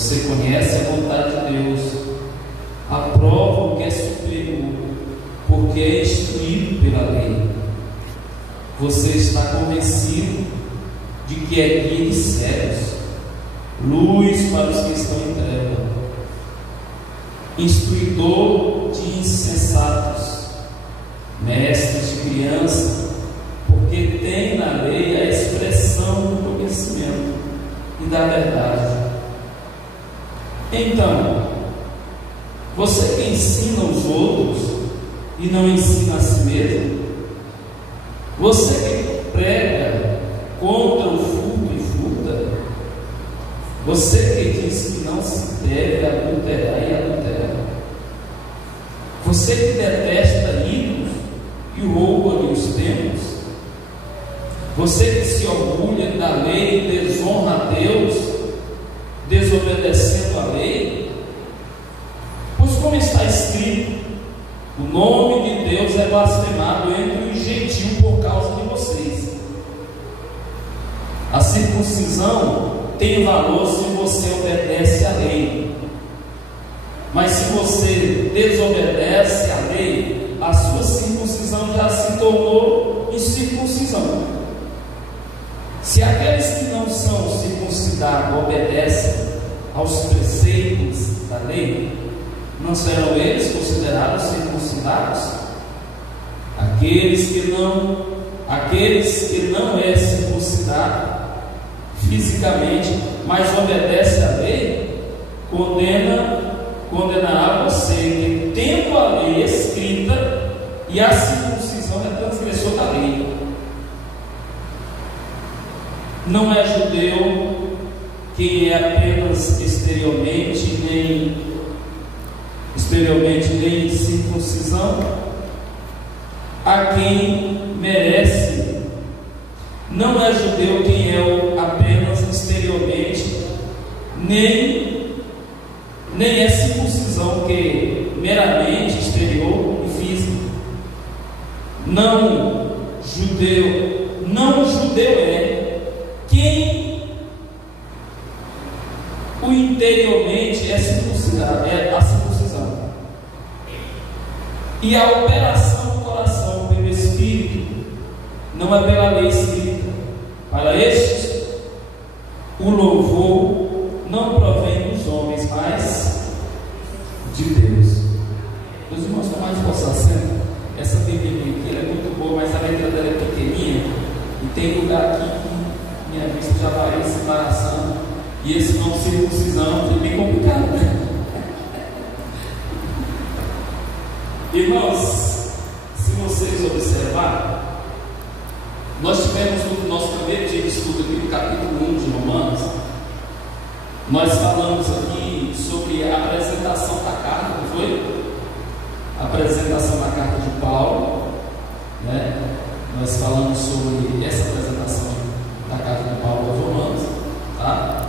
Você conhece a vontade de Deus, aprova o que é superior, porque é instruído pela lei. Você está convencido de que é guia de cegos, luz para os que estão em trevas, instruidor de insensatos, mestre de criança, porque tem na lei a expressão do conhecimento e da verdade. Então, você que ensina os outros e não ensina a si mesmo, você que prega contra o furto e furta, você que diz que não se deve adulterar e adultera, você que detesta ídolos e rouba-lhe os templos, você que se orgulha da lei e desonra a Deus, desobedecendo a lei, pois como está escrito, o nome de Deus é blasfemado entre os gentios por causa de vocês. A circuncisão tem valor se você obedece à lei, mas se você desobedece à lei, a sua circuncisão já se tornou incircuncisão. Se aqueles que não são circuncidados obedecem aos preceitos da lei, não serão eles considerados circuncidados? Aqueles que não é circuncidado fisicamente, mas obedece à lei, condenará você que, tendo a lei escrita e a circuncisão é transgressor da lei. Não é judeu quem é apenas exteriormente, nem circuncisão, a quem merece. Não é judeu quem é apenas exteriormente, nem é circuncisão que meramente exterior e físico. Não judeu é quem o interiormente é circuncidado, é a circuncisão. E a operação do coração pelo Espírito não é pela lei escrita. Para estes, o louvor não provém dos homens, mas de Deus. Meus irmãos, com mais vossa senta, essa Bíblia aqui é muito boa, mas a letra dela é pequenininha e tem lugar aqui que minha vista já vai se embaraçando, e esse nome circuncisão é bem complicado, né? Irmãos, se vocês observarem, nós tivemos no nosso primeiro dia de estudo aqui no capítulo 1 de Romanos, nós falamos aqui sobre a apresentação da carta, não foi? A apresentação da carta de Paulo, né? Nós falamos sobre essa apresentação da carta de Paulo aos Romanos, tá?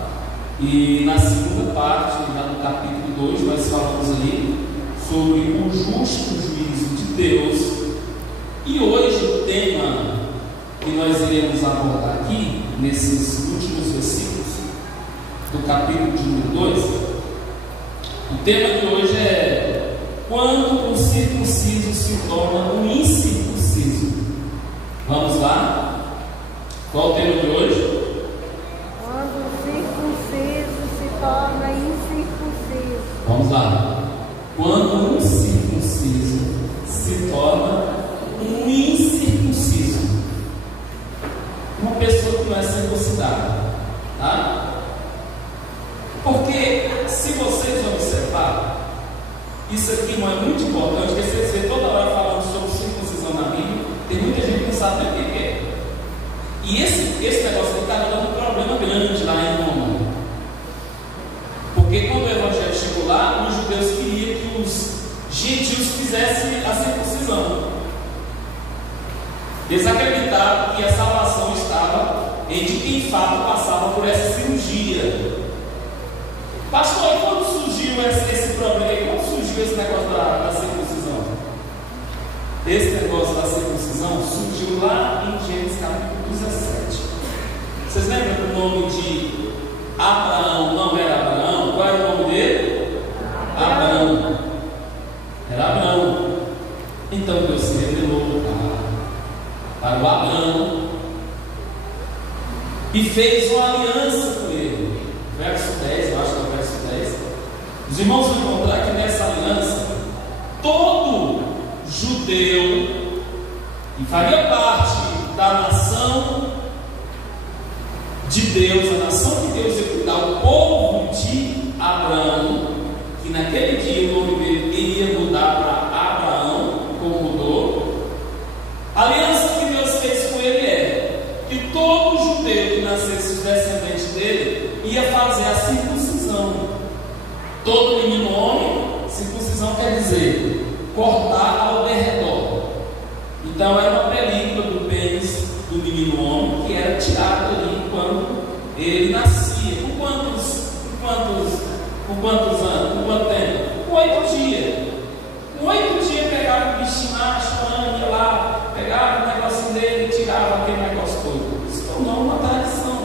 E na segunda parte, já no capítulo 2, nós falamos ali sobre o justo juízo de Deus. E hoje o tema que nós iremos abordar aqui, nesses últimos versículos do capítulo de número 2, o tema de hoje é: quando o circunciso se torna um incircunciso. Vamos lá? Qual o tema de hoje? Quando o circunciso se torna incircunciso. Vamos lá. Quando um circunciso se torna um incircunciso. Uma pessoa que não é circuncidada, tá? Porque se vocês observarem, isso aqui não é muito importante, porque vocês vêem toda hora falando sobre circuncisão na Bíblia, tem muita gente que não sabe o que é. E esse negócio aqui está dando um problema grande lá em Roma. Porque quando o evangelho chegou lá, os judeus queriam que os gentios fizessem a circuncisão. Eles acreditavam que a salvação estava em de quem de fato passava por essa cirurgia. Pastor, e quando surgiu esse problema? E quando surgiu esse negócio da circuncisão? Esse negócio da circuncisão surgiu lá em Gênesis capítulo 17. Vocês lembram que o nome de Abraão não era Abraão? Qual o Abraão, e fez uma aliança com ele. Verso 10, eu acho que é o verso 10. Os irmãos vão encontrar que nessa aliança, todo judeu que faria parte da nação de Deus, a nação que Deus ia cuidar, o povo de Abraão, que naquele dia o nome dele iria mudar para Abraão, como mudou. A aliança que Deus fez com ele é que todo judeu que nascesse descendente dele ia fazer a circuncisão. Todo menino homem, circuncisão quer dizer cortar ao derredor. Então era uma película do pênis do menino homem que era tirada ali quando ele nascia. Por quantos anos? Por quanto tempo? Por 8 dias. Com 8 dias pegava o bichinho lá, chorando, ia lá, pegava o negocinho dele e tirava aquele negócio todo. Isso tornou uma tradição.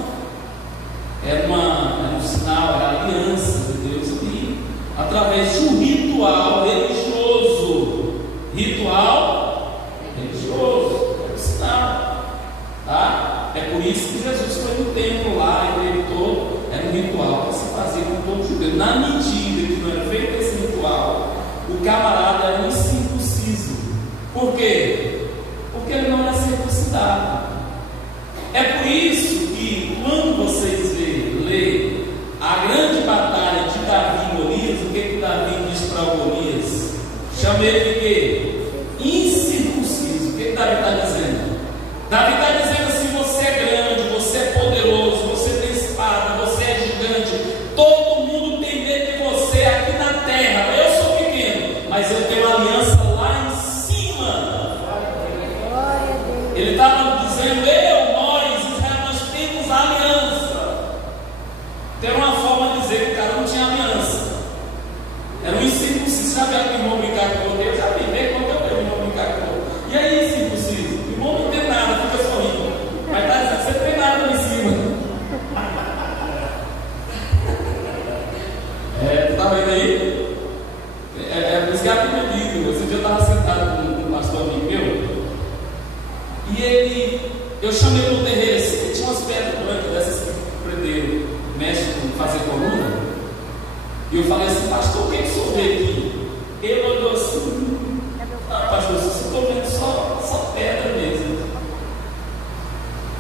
Era um sinal, era a aliança de Deus ali, através de um ritual religioso. Ritual religioso, é um sinal. Tá? É por isso que Jesus foi no templo lá, e ele todo, era um ritual que se fazia com todo judeu. Na medida que não era feito esse ritual, o camarada era incircunciso. Por quê? Porque ele não era circuncidado. É por isso que quando vocês lê a grande batalha de Davi e Golias, o que Davi diz para Golias? Chama ele de quê? Incircunciso. O que Davi está dizendo? Davi está dizendo assim: você é grande, você é poderoso, você tem espada, você é gigante, todo mundo tem medo de você aqui na terra. Eu sou pequeno, mas eu tenho uma aliança lá em cima. Ele estava dizendo: nós, Israel, nós temos aliança. Tem uma forma de dizer que o cara não tinha aliança. Era um incircunciso. Sabe aquele irmão brincar com o Deus? Já vi, vê quando eu vejo o irmão brincar com o Deus. E aí, incircunciso? O irmão não tem nada, fica sorrindo. Mas está dizendo: você não tem nada lá em cima. Tu está vendo aí? É por isso que a Bíblia diz. Esse dia eu estava sentado com um pastor amigo meu, e eu chamei ele no terreiro assim, tinha umas pedras brancas dessas que o predeiro mexe com fazer coluna, e eu falei assim: pastor, o que o senhor vê aqui? Ele olhou assim: não, pastor, eu estou vendo só pedra mesmo.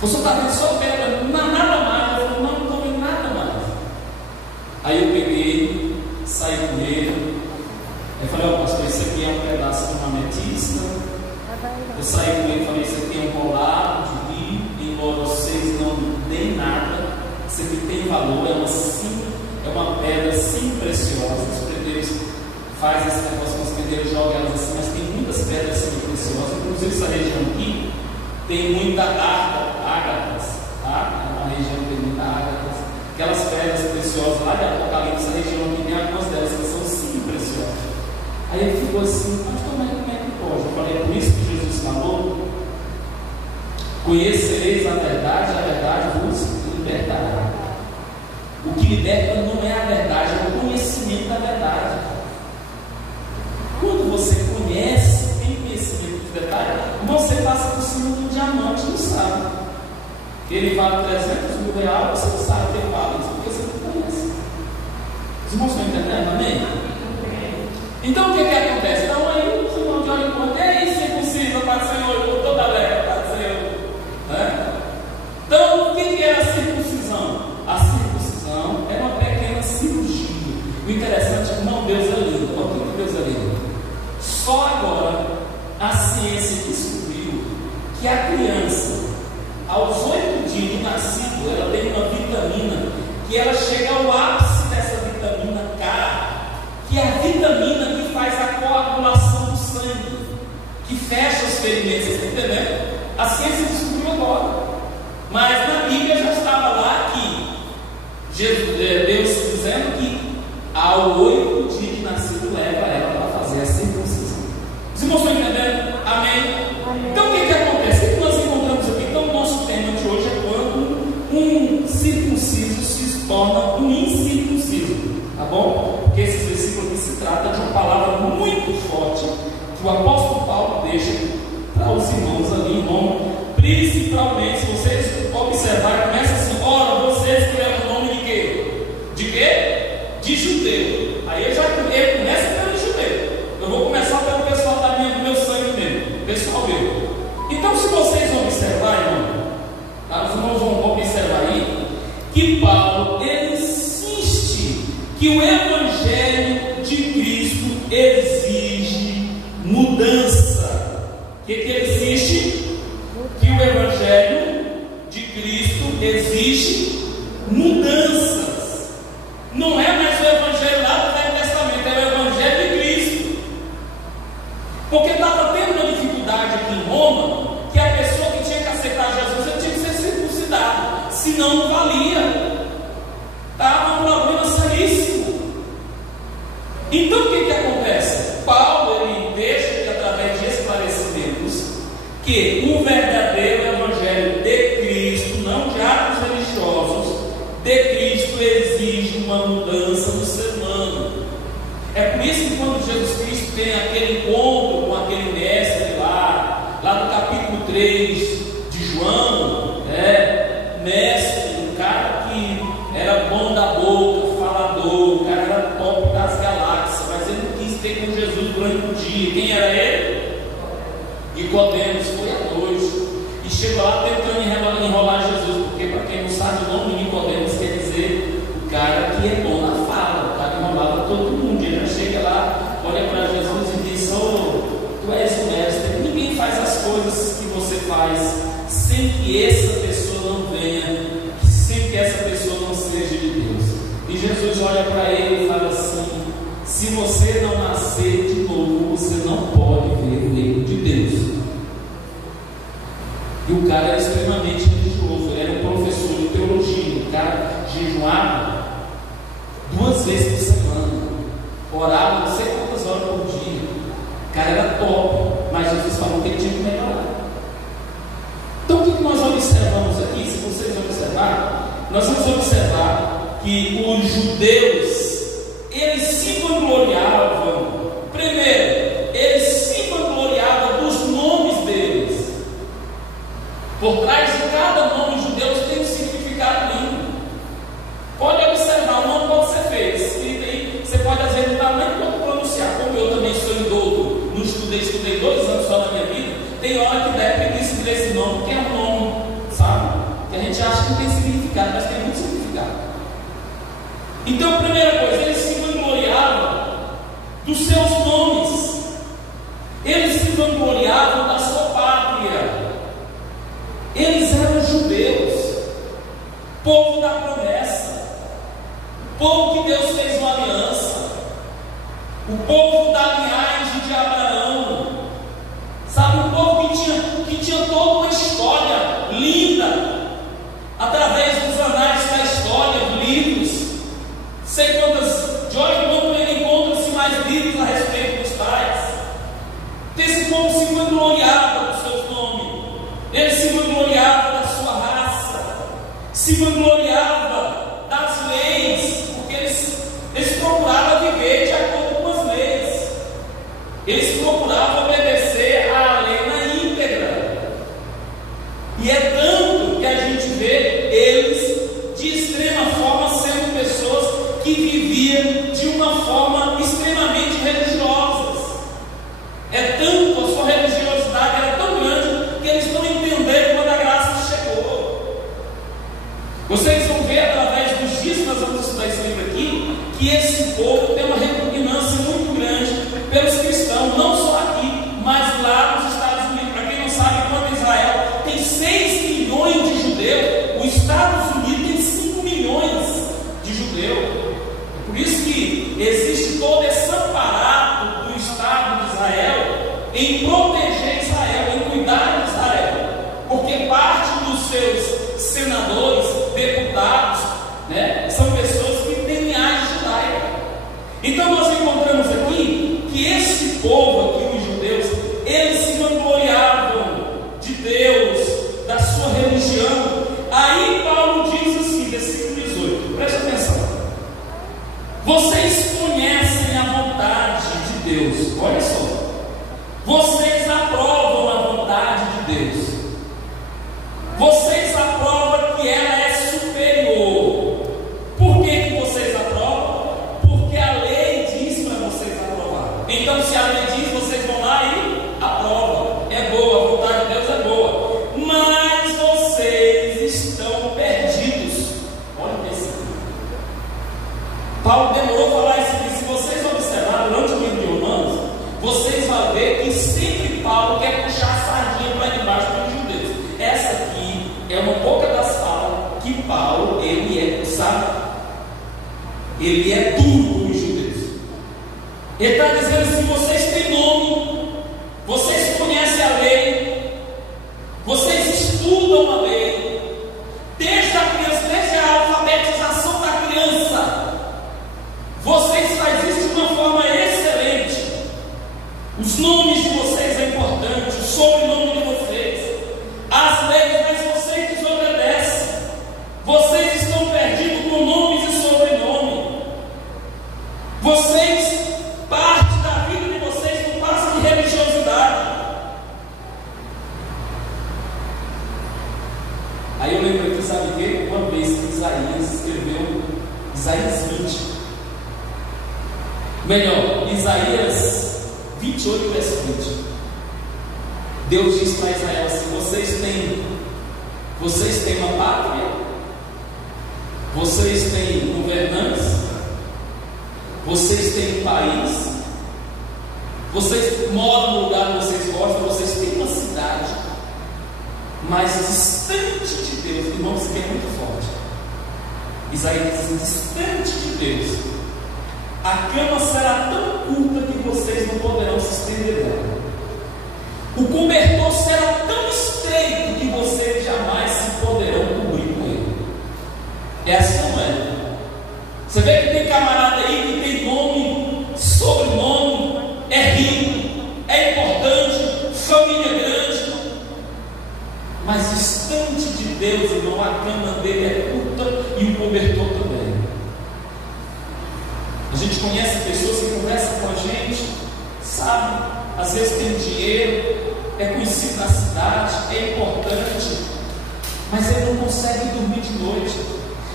O senhor está vendo só pedra, nada mais. Eu falei: não estou vendo nada mais. Aí eu peguei, saí com ele. Eu falei: ó, pastor, isso aqui é um pedaço de uma ametista. Eu saí com ele e falei: isso aqui é um colar de rio, embora vocês não deem nada, isso aqui tem valor, é uma pedra sim preciosa. Os predeiros fazem esse negócio, os predeiros jogam elas assim, mas tem muitas pedras sim preciosas. Inclusive essa região aqui tem muita ágatas, tá? É uma região que tem muita ágatas. Aquelas pedras preciosas lá de Apocalipse, essa região aqui tem algumas delas que são sim preciosas. Aí ele ficou assim: mas como é que pode? Eu falei: por isso que Jesus falou: conhecereis a verdade vos libertará. O que liberta não é a verdade, é o conhecimento da verdade. Quando você conhece, tem conhecimento de verdade, você passa por cima de um diamante, não sabe. Ele vale 300 mil reais, você não sabe que ele vale isso, porque você não conhece. Os irmãos estão entendendo? Amém? Então o que acontece? Então aí os irmãos de olho em conta: e aí, circuncisa, Pai do Senhor, eu estou toda alegre, Pai do Senhor. Né? Então o que era a circuncisão? A circuncisão era uma pequena cirurgia. O interessante é que não, Deus é lindo. Olha o que Deus é lindo. Só agora a ciência descobriu que a criança, aos 8 dias de nascido, ela tem uma vitamina que ela chega ao ápice dessa vitamina K, que é a vitamina que faz a coagulação do sangue, que fecha os ferimentos. Vocês estão entendendo? A ciência descobriu agora, mas na Bíblia já estava lá que Deus dizendo que ao 8 dia de nascido leva ela para fazer a circuncisão. Os irmãos estão entendendo? Amém? Então o que acontece? O que nós encontramos aqui? Então o nosso tema de hoje é quando um circunciso se torna um incircunciso. Tá bom? Porque esse versículo aqui se trata de uma palavra muito forte que o apóstolo Paulo deixa para os irmãos ali em Roma. 1 principalmente, se vocês observarem, começa assim: ora, vocês que levam o nome de quê? De quê? De judeu. Aí ele começa pelo judeu. Eu vou começar pelo pessoal do meu sangue mesmo, pessoal meu. Então, se vocês observarem, irmão, tá? Os irmãos vão observar aí que Paulo, ele insiste que o Evangelho de Cristo exige mudança. O que ele exige? Que o Evangelho de Cristo exige mudanças. Não é mais o Evangelho lá do Velho Testamento, é o Evangelho de Cristo. Porque estava tendo uma dificuldade aqui em Roma, que a pessoa que tinha que aceitar Jesus, ele tinha que ser circuncidado, senão não valia. Estava um problema seríssimo. Então o que acontece? Paulo, ele deixa que, através de esclarecimentos, que o verdadeiro Evangelho de Cristo, não de atos religiosos, de Cristo exige uma mudança no ser humano. É por isso que quando Jesus Cristo tem aquele encontro com aquele mestre lá no capítulo 3 de João, mestre, um cara que era bom da boca, falador, o cara era top das galáxias, mas ele não quis ter com Jesus durante o dia. Quem era ele? Nicodemos, foi à noite e chegou lá tentando enrolar Jesus, porque, para quem não sabe, o nome de Nicodemos quer dizer o cara que é bom na fala, o cara enrolava todo mundo. Ele já chega lá, olha para Jesus e diz: tu és o mestre, ninguém faz as coisas que você faz sem que essa pessoa não venha, sem que essa pessoa não seja de Deus. E Jesus olha para ele e fala assim: se você não nascer de novo, você não pode ver o reino de Deus. E o cara era extremamente religioso, era um professor de teologia, o cara jejuava 2 vezes por semana, orava não sei quantas horas por dia, o cara era top, mas Jesus falou que ele tinha que melhorar. Então o que nós observamos aqui? Se vocês observarem, nós vamos observar que os judeus, eles se vangloriavam. Primeiro, eles se vangloriavam dos nomes deles. Por trás de cada nome judeu tem um significado lindo. Pode observar, o nome pode ser feito, escrito aí, você pode às vezes não dar nem como pronunciar. Como eu também sou idoso, não estudei 2 anos só na minha vida, tem hora que der preguiça de ler esse nome, porque é um nome, sabe? Que a gente acha que não tem significado, mas tem muito significado. Então, a primeira coisa, eles se vangloriavam dos seus nomes, eles se vangloriavam da sua pátria. Eles eram judeus, povo da promessa, povo que Deus fez uma aliança, o povo da linhagem de Abraão, sabe, um povo que tinha toda uma história linda, através dos anais da história, de livros, sei quantas, George Montgomery encontra-se mais livros a respeito dos tais. Esse povo se vangloriava dos seus nomes, ele se vangloriava da sua raça, se vangloriava das leis, porque eles procuravam viver de acordo com as leis, eles procuravam obedecer à lei na íntegra. E é tanto que a gente vê eles de extrema forma sendo pessoas que viviam de uma forma extremamente religiosas. É tanto, a sua religiosidade era tão grande que eles não entenderam quando a graça chegou. Vocês vão ver Vocês aprovam que ela é superior. Por que vocês aprovam? Porque a lei diz para vocês aprovar. Então, se a lei diz, vocês vão lá e aprovam. É boa, a vontade de Deus é boa. Mas vocês estão perdidos. Olha esse aqui. Paulo demorou a falar isso aqui. Se vocês observarem durante o livro de Romanos, vocês vão ver que sempre Paulo quer puxar a sardinha para debaixo dos judeus. Essa aqui é uma pouca das falas que Paulo, ele é, sabe? Ele é duro com os judeus. Ele está dizendo assim: vocês têm nome, vocês conhecem a lei, vocês estudam a lei, desde a criança, desde a alfabetização da criança, vocês fazem isso de uma forma excelente. Os nomes de vocês é importante, o sobrenome de vocês, as leis, mas vocês desobedecem. Vocês estão perdidos com nomes e sobrenome. Vocês, parte da vida de vocês não passa de religiosidade. Aí eu lembro aqui, sabe o que? Uma vez que Isaías escreveu Isaías 20. Melhor, Isaías 28, verso 20. Deus diz para Israel assim: vocês têm uma pátria, vocês têm governantes, vocês têm um país, vocês moram no lugar que vocês gostam, vocês têm uma cidade, mas distante de Deus. Irmãos, isso aqui é muito forte. Isaías diz: distante de Deus, a cama será tão curta que vocês não poderão se estender dela. O cobertor será tão estreito que vocês jamais se poderão cobrir com ele. É assim, não é? Você vê que tem camarada aí que tem nome, sobrenome, é rico, é importante, família grande, mas distante de Deus, irmão, a cama dele é curta e o cobertor também. A gente conhece pessoas que conversam com a gente, sabe, às vezes tem dinheiro, é conhecido na cidade, é importante, mas ele não consegue dormir de noite.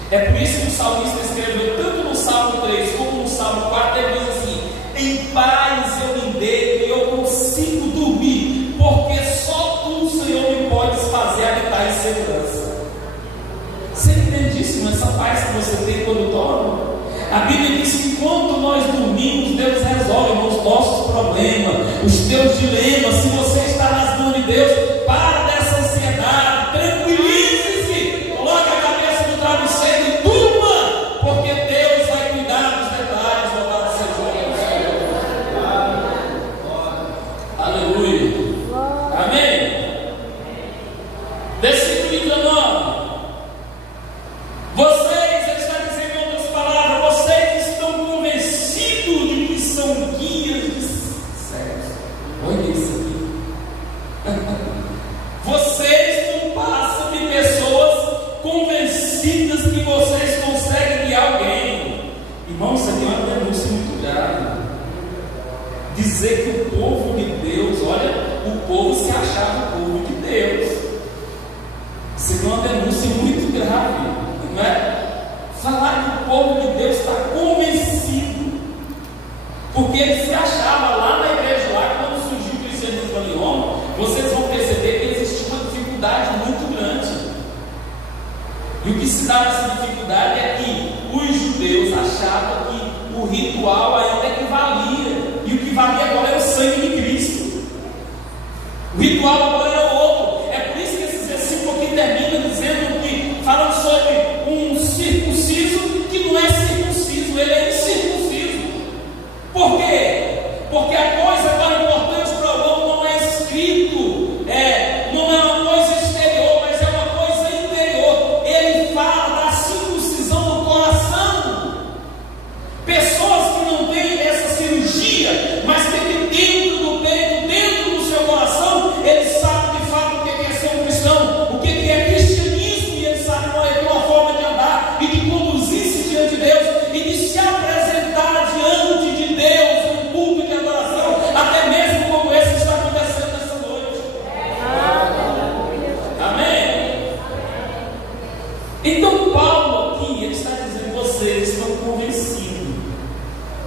É por isso que o salmista escreveu tanto no Salmo 3 como no Salmo 4, ele diz assim: em paz eu me deito e eu consigo dormir, porque só tu, Senhor, me podes fazer habitar em segurança. Você entende isso, essa paz que você tem quando dorme? A Bíblia diz que enquanto nós dormimos, Deus resolve os nossos problemas, os teus dilemas. Se você está nas mãos de Deus, para dessa ansiedade, tranquilize-se, coloque a cabeça no travesseiro e durma, porque Deus vai cuidar dos detalhes. Louvado seja o Aleluia. Amém. Versículo 19. Vocês, ele está dizendo em outras palavras, vocês estão convencidos de que são guias de cegos. Olha isso aqui. Vocês não passam de pessoas convencidas que vocês conseguem guiar alguém. Irmão, isso aqui é uma denúncia muito grave. Dizer que o povo de Deus, olha, o povo se achava o povo de Deus. Isso aqui é uma denúncia muito grave. Não é? Falar que o povo de Deus está convencido, porque ele se achava lá na igreja, lá quando surgiu o cristianismo ali em Roma. Vocês vão perceber que existia uma dificuldade muito grande, e o que se dá nessa dificuldade é que os judeus achavam que o ritual ainda equivalia, e o que valia agora era o sangue de Cristo. O ritual agora era outro. É por isso que esse versículo aqui termina dizendo que, falando sobre um circunciso que não é circunciso, ele é incircunciso. Por quê? Porque a coisa agora importante para o homem não é escrito, não é uma coisa exterior, mas é uma coisa interior. Ele fala da circuncisão do coração. Pessoas que não têm essa cirurgia, mas que dentro do peito, dentro do seu coração, ele sabe de fato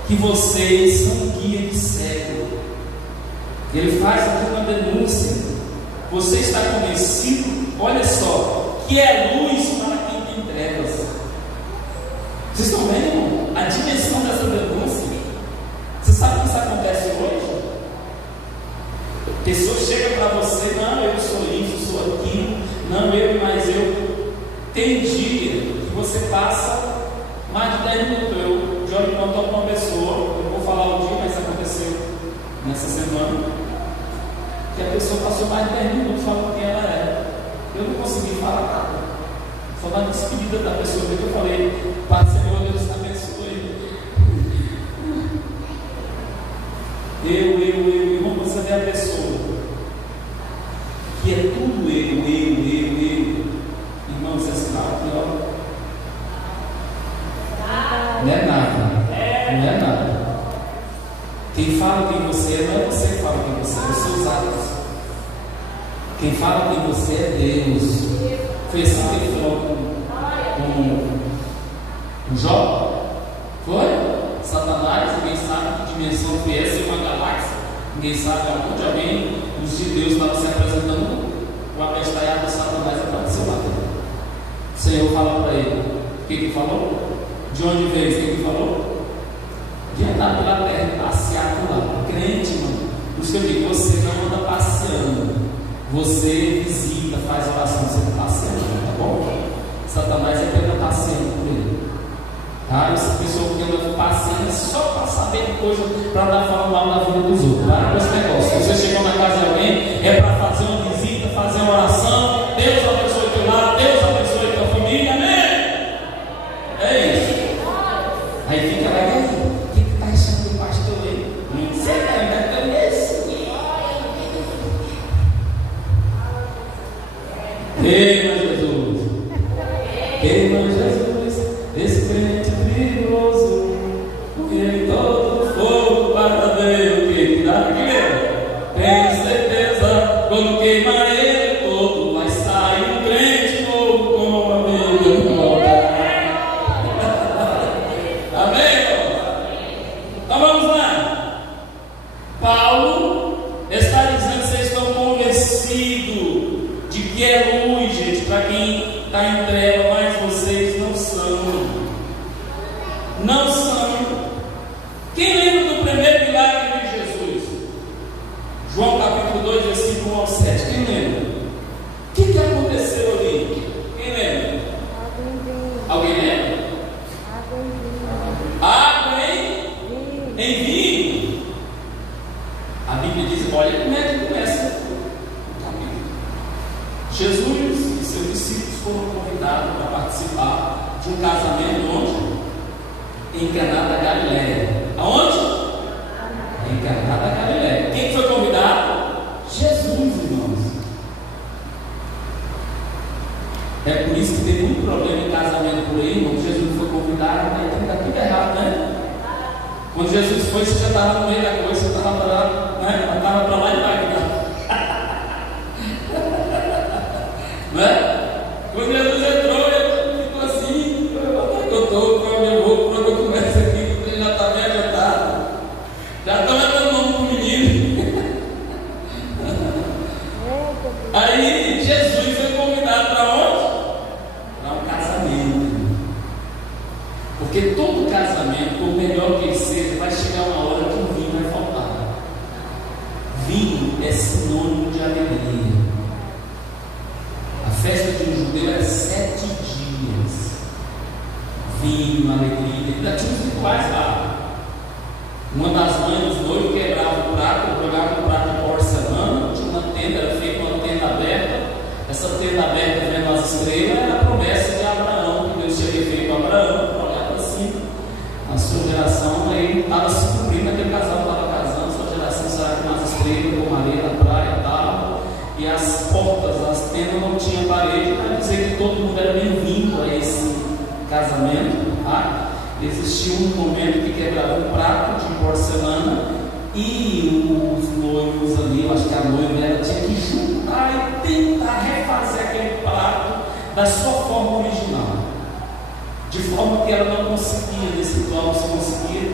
que vocês são guia de cego. Ele faz aqui uma denúncia. Você está convencido, olha só, que é luz para quem tem trevas. Vocês estão vendo a dimensão dessa denúncia? Você sabe que isso acontece hoje? Pessoa chega para você, não, eu sou isso, sou aquilo, não, mas eu. Tem dia que você passa mais de 10 minutos. Eu já me contou para uma pessoa, eu vou falar o dia, mas isso aconteceu nessa semana, que a pessoa passou mais de 10 minutos falando quem ela era. Eu não consegui falar nada. Só na despedida da pessoa que eu falei, Pai, Senhor, Deus te abençoe. Irmão, você vê a pessoa que é tudo eu. Irmão, você está pior. Não é nada. Quem fala quem você é, não é você que fala quem você é, são os atos. Quem fala quem você é Deus. Foi assim que ele falou com Jó. Foi? Satanás, ninguém sabe que dimensão que é, ser uma galáxia. Ninguém sabe aonde alguém, os de Deus, estava se apresentando. O abestalhado de Satanás apareceu lá. O Senhor fala para ele. O que ele falou? De onde veio? O que ele falou? De andar pela terra, passear por lá. Crente, mano. Por isso que eu digo, você não anda passeando. Você visita, faz oração, você está passeando, tá bom? Satanás é que anda passeando por ele. Tá? Essa pessoa que anda passeando é só para saber de coisa, para dar falar mal na vida dos outros. Para com esse negócio. Se você chegou na casa de alguém, é para fazer uma visita, fazer uma oração. Deus abençoe teu lar, Deus abençoe tua família, amém? É isso. Aí fica lá, e aí? O que está achando do pastor aí? Não sei, ainda tem esse. Ei, Jesus, esse crente perigoso, ele todo fogo para ver o que dá aqui. Tenho certeza, quando queimar ele todo, vai sair um crente novo com a vida mortal. Amém, irmão? Então vamos lá. Paulo está dizendo que vocês estão convencidos de que é luz, gente, para quem está em treva, mas vocês não são. Não são. Quem lembra do primeiro milagre de Jesus? João capítulo 2, versículo 1 ao 7. Quem lembra? O que aconteceu ali? Quem lembra? Alguém lembra? Água em vinho. A Bíblia diz, olha como é que começa o capítulo. Jesus e seus discípulos foram convidados para participar de um casamento onde? Em Caná da Galileia. Aonde? Em Caná da Galileia. Quem foi convidado? Jesus, irmãos. É por isso que tem muito problema em casamento por aí, irmão. Jesus foi convidado, mas está tudo errado, né? Quando Jesus foi, você já estava no meio da coisa, você estava para lá, né? Estava para lá e para cá. Não é? Quando Jesus entrou, ele ficou assim, eu estou com a minha roupa, quando eu começo aqui, ele já está bem adiantado. Já estão levando mão para o menino. Aí Jesus foi convidado para onde? Para um casamento. Porque todo casamento, por melhor que ele seja, vai chegar uma hora que o vinho vai faltar. Vinho é sinônimo de alegria. A festa de um judeu era 7 dias. Vinho, alegria. Ainda tinha os rituais lá. Uma das mães dos noivos quebrava o prato, jogava um prato de porcelana, tinha uma tenda, era feita uma tenda aberta. Essa tenda aberta vendo as estrelas era a promessa de Abraão, que Deus tinha feito a Abraão, para olhar para cima. A sua geração aí estava se cumprindo, aquele casal estava casando, sua geração saiu com as estrelas, com areia na praia e tal. E as portas, as tendas não tinham parede, para dizer que todo mundo era bem-vindo a esse casamento. Tá? Existia um momento que quebrava um prato de porcelana e os noivos ali, eu acho que a noiva ela tinha que juntar e tentar refazer aquele prato da sua forma original, de forma que ela não conseguia, nesse ritual não se conseguia,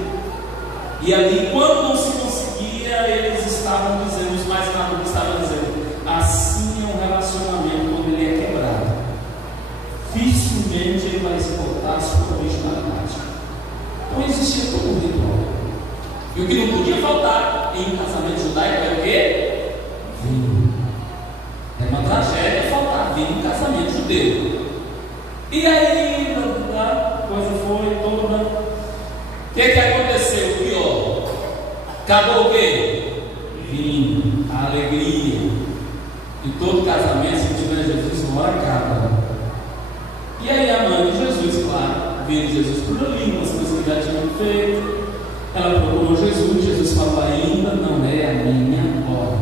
E ali, quando não se conseguia, eles estavam dizendo, os mais maduros estavam dizendo, assim é um relacionamento quando ele é quebrado. Dificilmente ele vai se voltar à sua originalidade. Então existia todo um ritual. E o que não podia faltar em um casamento judaico é o quê? Vinho. É uma tragédia faltar vinho em casamento judeu. E aí, a coisa foi toda. O que aconteceu? O pior. Acabou o quê? Vinho, a alegria. E todo casamento, se tiver Jesus, uma hora acaba. E aí a mãe de Jesus, claro, vendo Jesus por ali, umas coisas que já tinham feito. Ela procurou Jesus, Jesus falou, ainda não é a minha hora.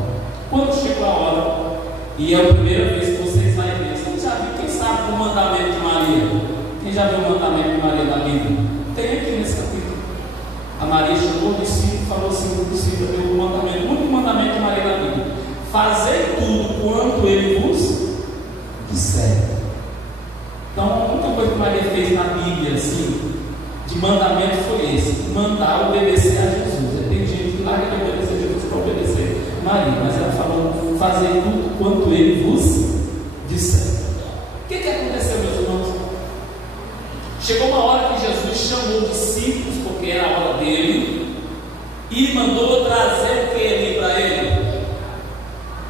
Quando chegou a hora, e é a primeira vez que vocês vão ver, você já viu, quem sabe, o mandamento de Maria? Quem já viu o mandamento de Maria da Bíblia? Tem aqui nesse capítulo. A Maria chegou ao discípulo e falou assim: o discípulo deu o mandamento, o único mandamento de Maria da Bíblia: fazer tudo quanto ele vos disser. Então, a única coisa que Maria fez na Bíblia, assim, de mandamento foi esse: mandar obedecer a Jesus. Tem gente que larga de obedecer a Jesus para obedecer Maria, mas ela falou: fazer tudo quanto ele vos disser. O que aconteceu, meus irmãos? Chegou uma hora que Jesus chamou os discípulos, porque era a hora dele, e mandou trazer o que ali para ele?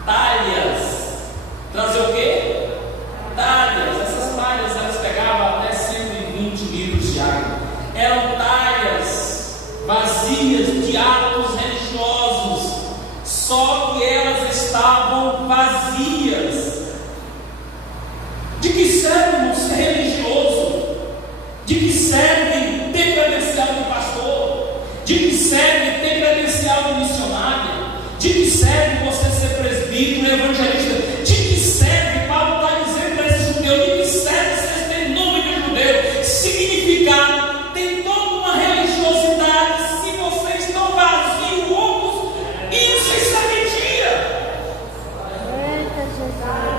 Talhas. Trazer o que? Talhas. Essas talhas, elas pegavam até 120 litros de água. Eram talhas vazias de atos religiosos, só que elas estavam vazias. De que serve, irmão, ser religioso? De que serve ter credencial de pastor? De que serve ter credencial de missionário? De que serve você ser presbítero, evangelista? De que serve, Paulo está dizendo para esse judeu, de que serve vocês terem nome de judeu? Significado, tem toda uma religiosidade. Se vocês estão vazios, loucos, isso é mentira.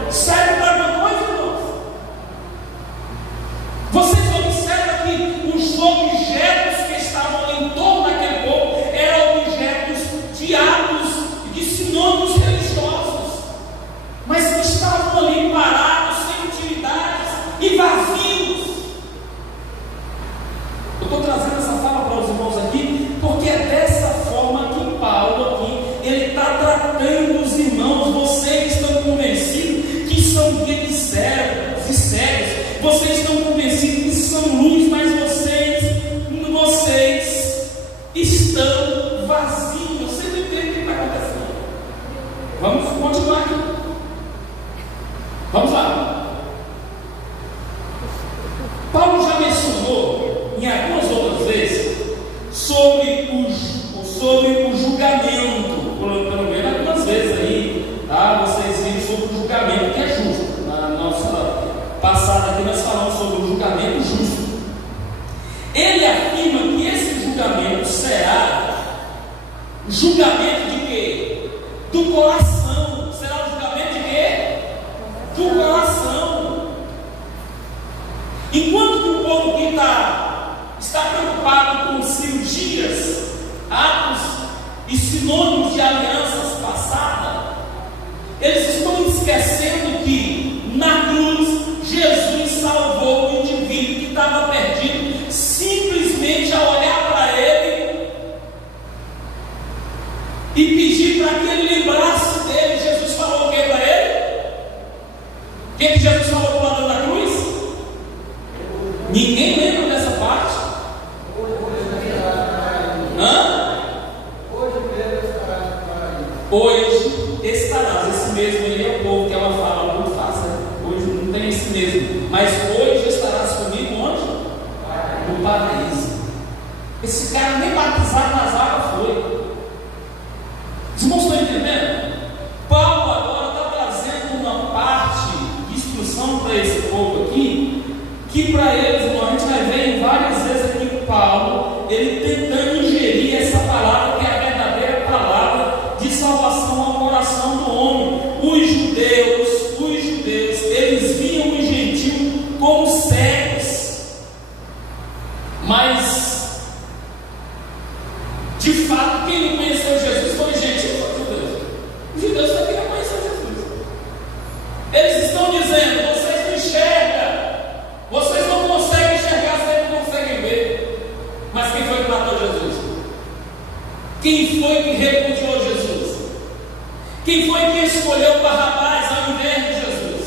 Serve para alguma coisa, irmãos? Vocês observam que os objetos que estavam em torno daquele povo eram objetos de atos, de sinônimos religiosos, mas que estavam ali parados, sem utilidades e vazios. Eu estou trazendo essa fala para os irmãos aqui, porque é dessa forma que Paulo aqui, ele está tratando os irmãos. Vocês estão convencidos que são guias e cegos, vocês estão convencidos que são luz, mas vocês estão vazios. Vocês não entendem o que está acontecendo. Vamos continuar aqui. Vamos lá. Paulo já mencionou em algumas outras vezes sobre o julgamento, pelo menos algumas vezes aí, tá? Vocês viram sobre o julgamento que é justo. Na nossa passada aqui nós falamos sobre o julgamento justo. Ele afirma que esse julgamento será julgamento de quê? Do coração. Será o julgamento de quê? Do coração. Enquanto que o povo que está preocupado com cirurgias, atos e sinônimos de alianças passadas, eles estão esquecendo que na cruz Jesus salvou o indivíduo que estava perdido, simplesmente a olhar para ele e pedir para que ele lembrasse dele. Jesus falou o que para ele? O que Jesus falou para o ladrão da cruz? Ninguém lembra dessa parte? Hoje estarás. Esse mesmo aí é o povo que ela fala muito fácil. Hoje não tem esse mesmo, mas hoje estarás comigo onde? No paraíso. Esse cara nem batizado nas águas foi. Os irmãos estão entendendo? Paulo agora está trazendo uma parte de instrução para esse povo aqui, que para eles, irmão, a gente vai ver várias vezes aqui Paulo, ele tentando ingerir essa palavra que é a verdadeira palavra de salvação ao coração do homem. Os judeus, eles viam os gentios como cegos, mas de Quem foi que repudiou Jesus? Quem foi que escolheu Barrabás ao invés de Jesus?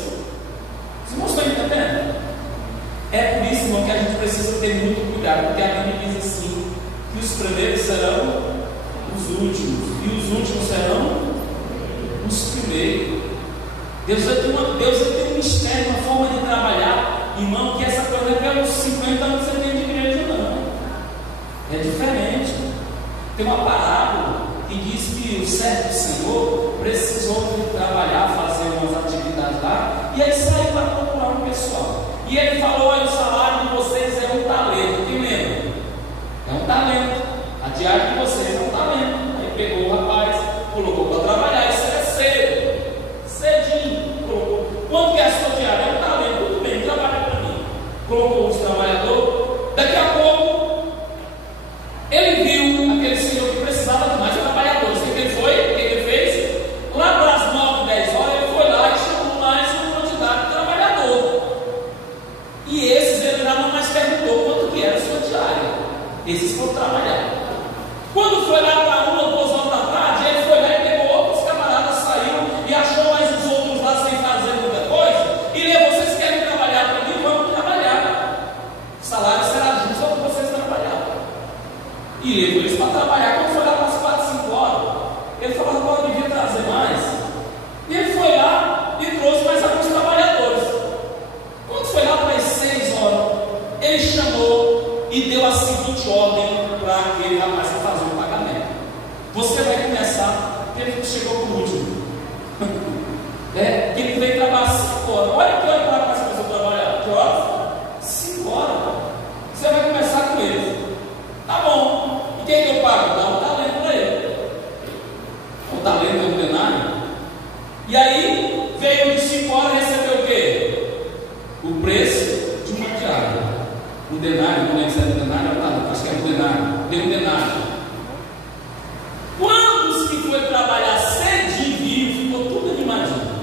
Os irmãos estão entendendo? É por isso, irmão, que a gente precisa ter muito cuidado, porque a Bíblia diz assim, que os primeiros serão os últimos, e os últimos serão os primeiros. Deus tem um mistério, uma forma de trabalhar, irmão, que essa coisa não é pelos 50 anos que você tem de igreja, não. É diferente. Tem uma parábola que diz que o servo do Senhor precisou de trabalhar, fazer umas atividades lá, e aí saiu para procurar um pessoal. E ele falou: olha, o salário de vocês é um talento. Quem lembra? É um talento. A diária de vocês é um talento. Aí pegou o rapaz, colocou para trabalhar. Isso era cedo, cedinho. Colocou. Quanto que é a sua diária? É um talento. Tudo bem, trabalha para mim. Colocou os trabalhadores. Daqui a pouco, ele viu aquele senhor que precisava de mais trabalhadores. O que ele foi? O que ele fez? Lá para as 9, 10 horas, ele foi lá e chamou mais uma quantidade de trabalhador. E esses ele já não mais perguntou quanto que era a sua diária. Esses foram trabalhar. Quando foi lá para 1 ou 2 horas da tarde, ele foi lá e pegou outros camaradas, saiu e achou mais os outros lá sem fazer muita coisa. E levou: vocês querem trabalhar para mim? Vamos trabalhar. O salário será justo só para vocês trabalharem. E levou eles para trabalhar. Quando foi lá para as 4, 5 horas, ele falou: agora eu devia trazer mais. E ele foi lá e trouxe mais alguns trabalhadores. Quando foi lá para as 6 horas, ele chamou e deu a seguinte ordem para aquele rapaz para fazer o pagamento: você vai começar, porque ele chegou por último. Que ele veio trabalhar 5 horas. Olha que hora o rapaz começou a trabalhar. Que horas? 5 horas. Você vai começar com ele. Tá bom. E quem que eu pago? Dá um talento para ele. O talento é um denário. E aí veio de 5 horas e recebeu o quê? O preço de uma diária. Um denário, não é que é um denário? Acho que é um denário. Deu um denário. Quantos que foi trabalhar cedinho vivo, ficou tudo animadinho?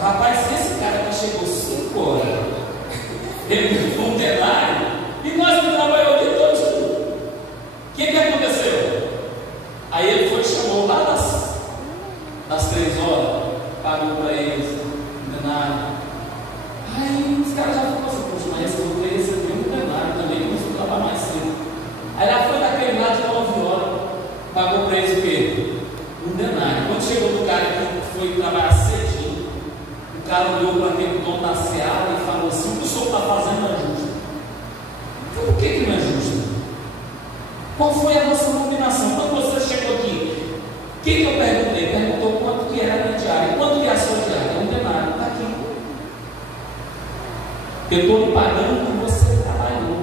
Rapaz, esse cara que chegou 5 horas, ele ficou um denário, e nós não trabalhamos o dia todo. O que aconteceu? Aí ele foi e chamou lá das 3 horas, pagou para eles um denário. Aí os caras já falaram assim: poxa, mas eu vou receber um denário também, começou a trabalhar mais cedo. Aí lá foi daquele lá de 9 horas, pagou para eles o quê? Um denário. Quando chegou no cara que foi trabalhar cedinho, o cara olhou para aquele dono da seara e falou assim: o que o senhor está fazendo não é justo. Por que não é justo? Qual foi a nossa combinação? Quando você chegou aqui, o que eu perguntei? Perguntou quanto que era a minha diária. Quanto que é a sua diária? É um denário. Está aqui. Eu estou lhe pagando o que você trabalhou.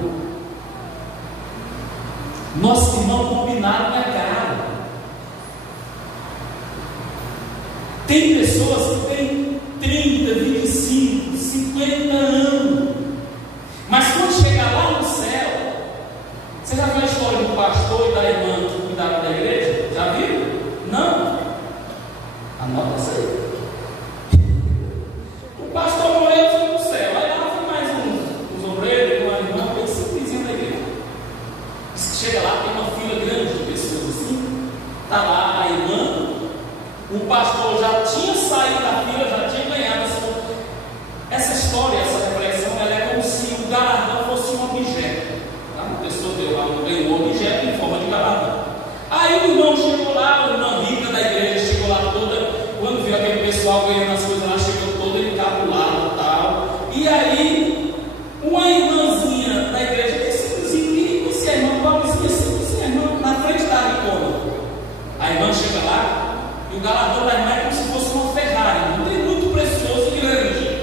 Nosso irmão, combinado não é caro. Tem pessoas que têm 30, 25, 50 anos, mas quando chegar lá no céu, você já viu a história do pastor e da irmã que cuidaram da igreja? Já viu? Não? Anota isso aí. O pastor morreu, foi no céu. Aí lá foi mais uns obreiros, uma irmã bem simplesinha da igreja. Chega lá, tem uma fila grande de pessoas assim. Está lá a irmã. O pastor já tinha saído da fila, já tinha ganhado essa história, essa reflexão. Ela é como se o galardão fosse um objeto. A pessoa ganhou um objeto em forma de galardão. Aí o irmão chegou lá, o irmão rica da igreja chegou lá toda. Quando viu aquele pessoal ganhando as coisas lá, chegou todo encabulado e tal. E aí, uma irmãzinha da igreja disse assim: e se a irmã pobrezinha, se a irmã na frente da ricona. A irmã chega lá e o galardão da irmã é como se fosse uma Ferrari, muito precioso e grande.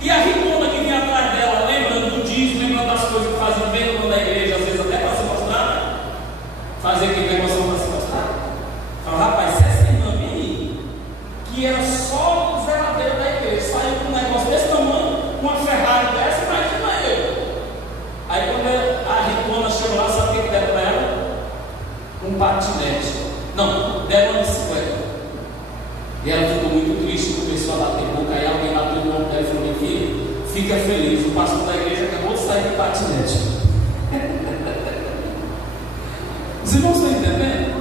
E a ricona que vinha atrás dela, lembrando do dízimo, lembrando das coisas que faziam dentro da igreja, às vezes até para se mostrar, fazer aquele negócio para se mostrar. Fala: rapaz, se essa irmã aí, que era só o zeladeiro da igreja, saiu com um negócio desse tamanho, com uma Ferrari dessa, imagina eu. Aí quando a ricona chegou lá, sabe o que deram para ela? Um patinete. Não, deram uma bicicleta. E ela ficou muito triste, começou a bater boca. Aí alguém bateu no ombro dela e falou: meu filho, fica feliz, o pastor da igreja acabou de sair de patinete. Os irmãos estão entendendo?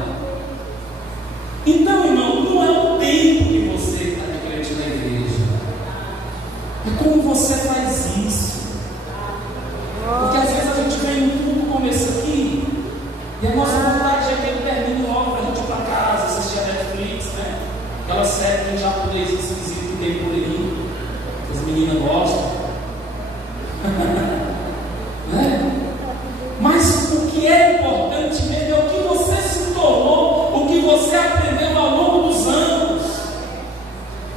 você faz isso? Porque às vezes a gente vem um culto como esse aqui, e a nossa vontade é que ele termine logo para a gente ir para casa, assistir a Netflix, né? Aquela série em japonês esquisita que tem por aí, que as meninas gostam. Né? Mas o que é importante mesmo é o que você se tornou, o que você aprendeu ao longo dos anos.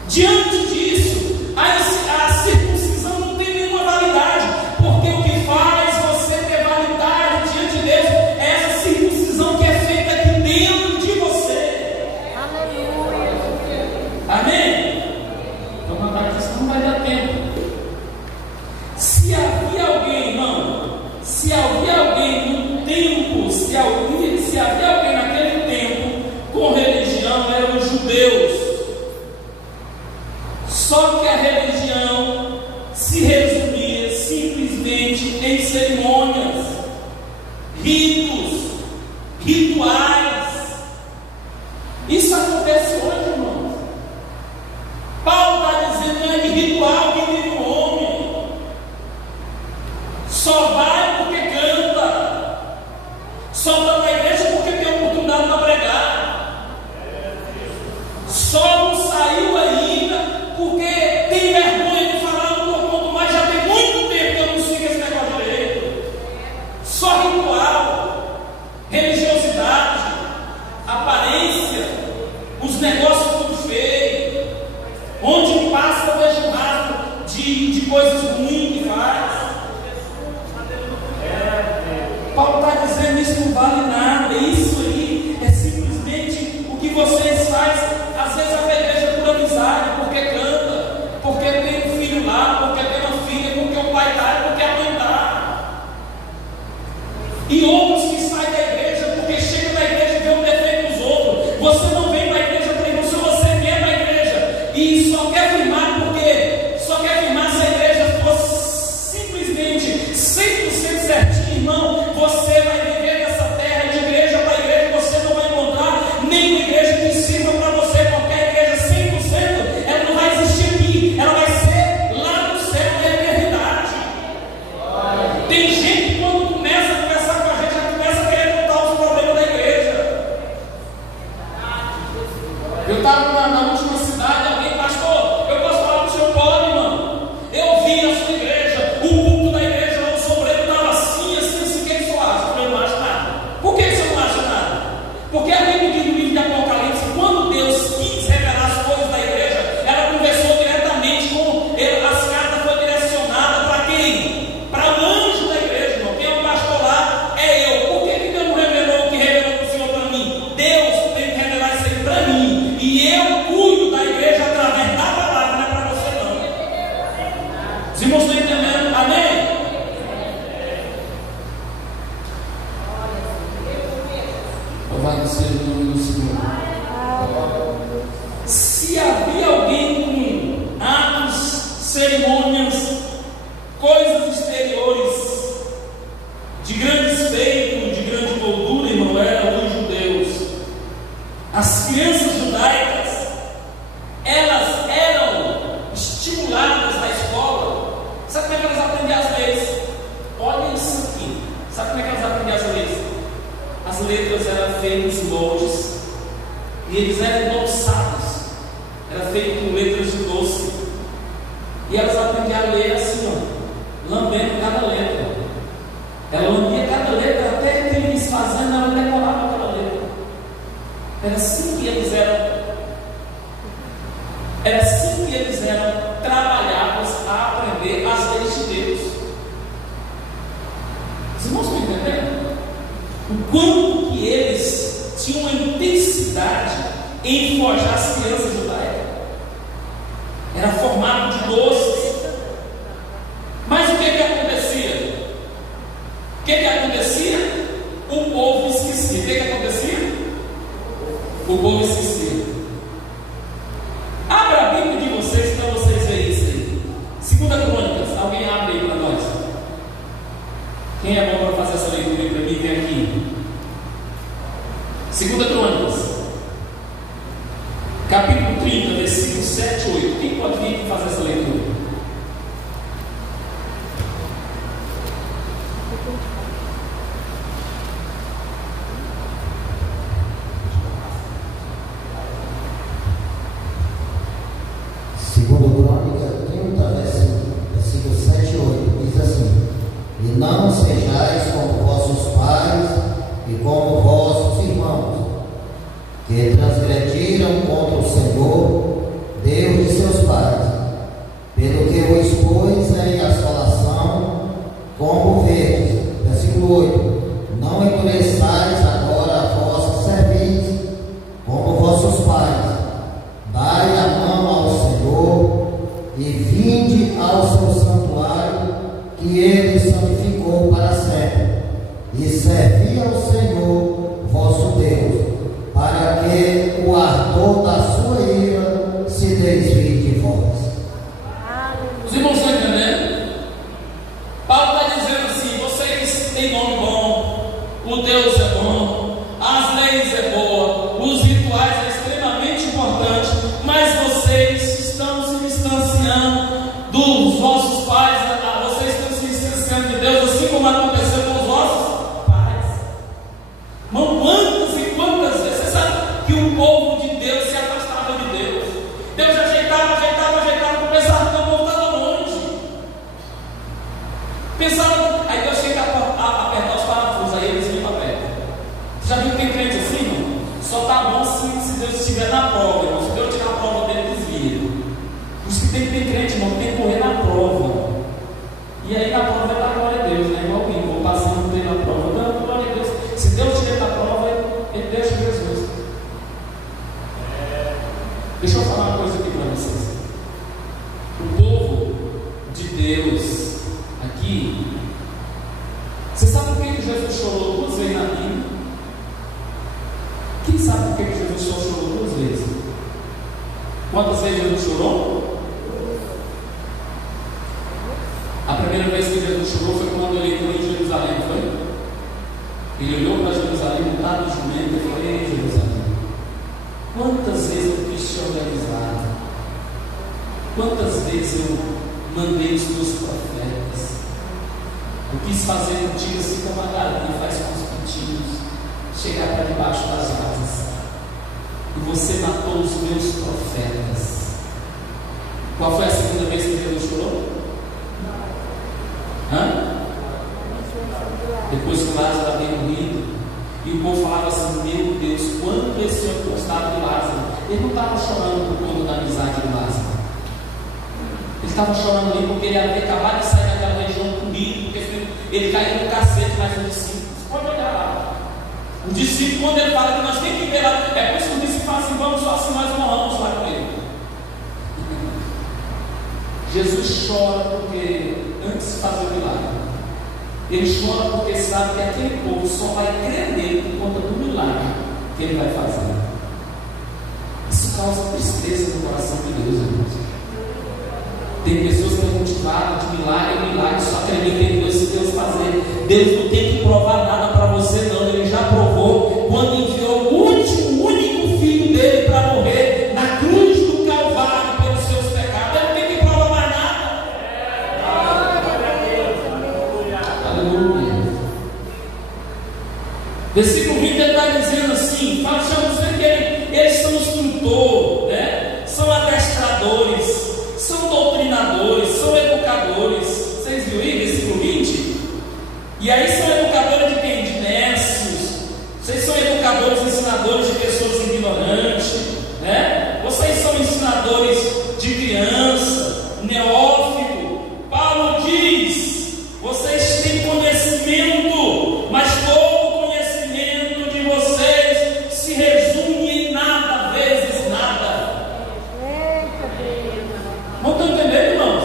Diante disso, a circuncisão não tem nenhuma validade, porque o que faz você ter validade diante de Deus é essa circuncisão que é feita aqui dentro de você. Aleluia. Amém? Então, mandar aqui, isso não vai dar tempo. Se havia alguém, irmão, se havia alguém no tempo, se havia alguém naquele tempo com religião, eram os judeus. Só que a religião se resumia simplesmente em cerimônias, ritos, rituais. Isso acontece hoje, irmãos. Paulo está dizendo: não é de ritual que vive o homem. Só vai porque canta. Só está na igreja porque tem oportunidade para pregar. Só não saiu ainda porque tem vergonha de falar no ponto, mas já tem muito tempo que eu não sigo esse negócio direito. Só ritual, religiosidade, aparência, os negócios tudo feio. Onde passa o vejo rastro de coisas ruins que faz. Paulo está dizendo: isso não vale nada. Isso aí é simplesmente o que vocês fazem. Às vezes a igreja por amizade, porque canta, porque tem um filho lá, porque tem uma filha, porque o pai dá, porque a mãe dá. E outros que saem da igreja porque chegam na igreja e vê um defeito dos outros. Você não vem para a igreja para isso, você quer para a igreja e só quer firmar porque só quer firmar se a igreja fosse simplesmente 100% certinho, irmão. Você vai viver nessa terra de igreja para igreja, você não vai encontrar nenhuma igreja que sirva para você. Qualquer igreja 100%, ela não vai existir aqui, ela vai ser lá no céu da eternidade. Tem gente que quando começa a conversar com a gente, já começa a querer contar os problemas da igreja. Eu estava na última cidade, alguém: pastor, eu posso falar para o senhor? Pode, irmão. Eu vi na sua igreja, o culto da igreja, o sobreiro estava assim, o que é que você acha? Eu falei: não acho nada. Por que você não acha nada? Porque a Bíblia diz no livro de Apocalipse, quando Deus quis revelar as coisas da igreja, ela conversou diretamente com ele, as cartas foram direcionadas para quem? Para o anjo da igreja, irmão. Quem é o pastor lá é eu. Por que Deus não revelou o que revelou para o Senhor para mim? Deus tem que revelar isso aí para mim, e eu cuido da igreja através da palavra, não é para você não. Os irmãos estão entendendo? Amém? Louvado seja o nome do Senhor. Se havia alguém com atos, cerimônias, coisas exteriores, de grandes feitos, de grande moldura, irmão, eram os judeus. As crianças judaicas, elas eram estimuladas na escola. Sabe como é que elas aprendiam as leis? Olha isso aqui. Sabe como é que elas aprendiam as leis? As letras eram feitas em moldes e eles eram endossados. Era feito com letras de doce. E elas aprendiam a ler assim, ó, lambendo cada letra. Ela lambia cada letra até que eles fazendo, ela decorava aquela letra. Era assim que eles eram. Era assim que eles eram trabalhados a aprender as leis de Deus. Os irmãos estão entendendo? O quanto que eles tinham uma intensidade em forjar as crianças judaicas. Era formado de doces. Mas o que acontecia? O que acontecia? O povo esquecia. O que acontecia? O povo esquecia. Abra a Bíblia de vocês para vocês verem isso aí. 2 Crônicas. Alguém abre aí para nós. Quem é bom para fazer essa leitura para mim? Vem aqui. 2 Crônicas, capítulo 30, versículos 7 e 8. Quem pode vir fazer essa leitura? Senhor, Deus de seus pais, pelo que o expôs em assolação, como verdes. Versículo 8: Não endureçais agora a vossa cerviz, como vossos pais. Dai a mão ao Senhor e vinde ao seu santuário, que ele santificou para sempre, e servi ao Senhor vosso Deus, para que o ardor da sua ira se desvie de vós. Os irmãos estão entendendo? Paulo está dizendo assim: vocês têm nome bom, o Deus é bom, as leis é boa, os rituais é extremamente importante, mas vocês estão se distanciando dos vossos pais, vocês estão se distanciando de Deus, assim como aconteceu com os vossos pais. Irmão, quantas e quantas vezes você sabe que o povo de Deus se afastava de Deus? Deus ajeitava, pensava que o povo estava longe. Pensava, aí Deus chega a apertar os parafusos, aí eles vêm para perto. Você já viu que tem crente assim, irmão? Só está bom se Deus estiver na prova, irmão. Se Deus tirar a prova dele, desvia. Por isso que tem que ter crente, irmão, tem que correr na prova. E aí na prova vai dar glória a Deus, né? Igual o irmão passando pela prova, dando glória a Deus. Se Deus tiver na prova, ele deixa Jesus. Deixa eu falar uma coisa aqui para vocês. O povo de Deus aqui, você sabe por que Jesus chorou 2 vezes na Bíblia? Quem sabe por que Jesus só chorou 2 vezes? Quantas vezes Jesus chorou? A primeira vez que Jesus chorou foi quando ele entrou em Jerusalém, foi? Ele olhou para Jerusalém, montado no jumento, e falou: Ei, Jerusalém, quantas vezes eu quis te organizar? Quantas vezes eu mandei os meus profetas? Eu quis fazer contigo assim como a galinha faz com os pintinhos, chegar para debaixo das asas. E você matou os meus profetas. Qual foi a segunda vez que Jesus chorou? Depois que Lázaro havia morrido, e o povo falava assim: meu Deus, quanto esse homem gostava de Lázaro. Ele não estava chorando por conta da amizade de Lázaro, ele estava chorando ali porque ele havia acabado de sair daquela região comigo, porque ele caiu no cacete mais um discípulo. Você pode olhar lá, o discípulo, quando ele fala que nós temos que ver lá, é por isso que o discípulo fala assim: vamos só assim, nós morramos lá com ele. Jesus chora porque, antes de fazer o milagre, ele chora porque sabe que aquele povo só vai crer nele por conta do milagre que ele vai fazer. Isso causa tristeza no coração de Deus, irmãos. Tem pessoas que é motivadas de milagre em milagre, só acreditam em Deus se Deus fazer. Deus não tem que provar nada para você, não. Ele já provou quando enviou o único filho dele para morrer na cruz do Calvário pelos seus pecados. Ele não tem que provar mais nada. Aleluia. Versículo 20 ele está dizendo assim: fala, que eles são instrutores, né? São adestradores, são doutrinadores, são educadores. Vocês viram aí, versículo 20? E aí são educadores de quem? De necios. Vocês são educadores, ensinadores de pessoas ignorantes, né? Vocês são ensinadores de criança, neófito. Paulo diz: vocês têm conhecimento, mas todo o conhecimento de vocês se resume em nada, vezes nada. Não estão entendendo, irmãos?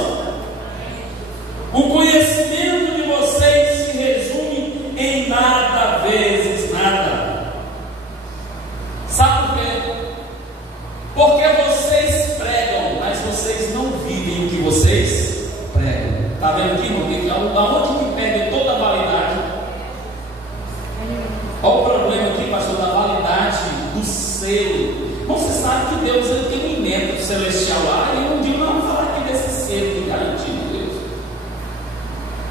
O conhecimento de vocês se resume em nada, vezes nada. Sabe por quê? Porque vocês pregam, mas vocês não vivem o que vocês pregam. Está vendo aqui, irmão? Aonde que pega toda a validade? Olha o problema aqui, pastor, da validade do selo. Você sabe que Deus ele tem um método celestial lá, e um dia nós vamos falar aqui desse selo de garantia de Deus.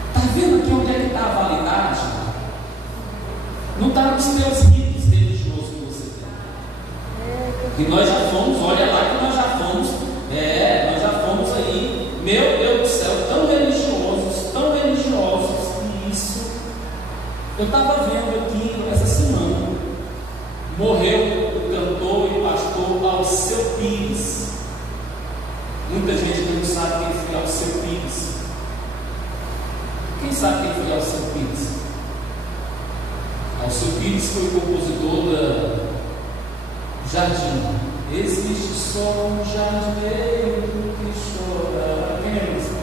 Está vendo aqui onde é que está a validade? Não está nos teus ritos religiosos que você tem. Que nós já fomos, olha lá que nós já fomos, nós já fomos aí, meu Deus do céu, tão religiosos. Eu estava vendo aqui essa semana, morreu o cantor e pastor Alceu Pires. Muita gente não sabe quem foi Alceu Pires. Quem sabe quem foi Alceu Pires? Alceu Pires foi o compositor da Jardim. Existe só um jardineiro que chora. Quem é isso?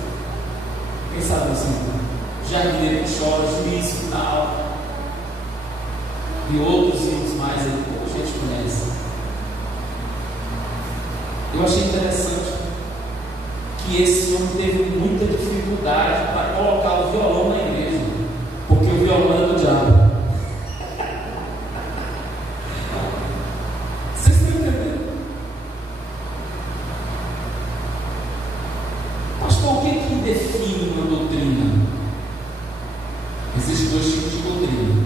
Quem sabe assim? Jardineiro que chora, juiz final. E outros hinos mais aí, pouca gente conhece. Eu achei interessante que esse homem teve muita dificuldade para colocar o violão na igreja, porque o violão é do diabo. Vocês estão entendendo? Pastor, o que define uma doutrina? Existem dois tipos de doutrina: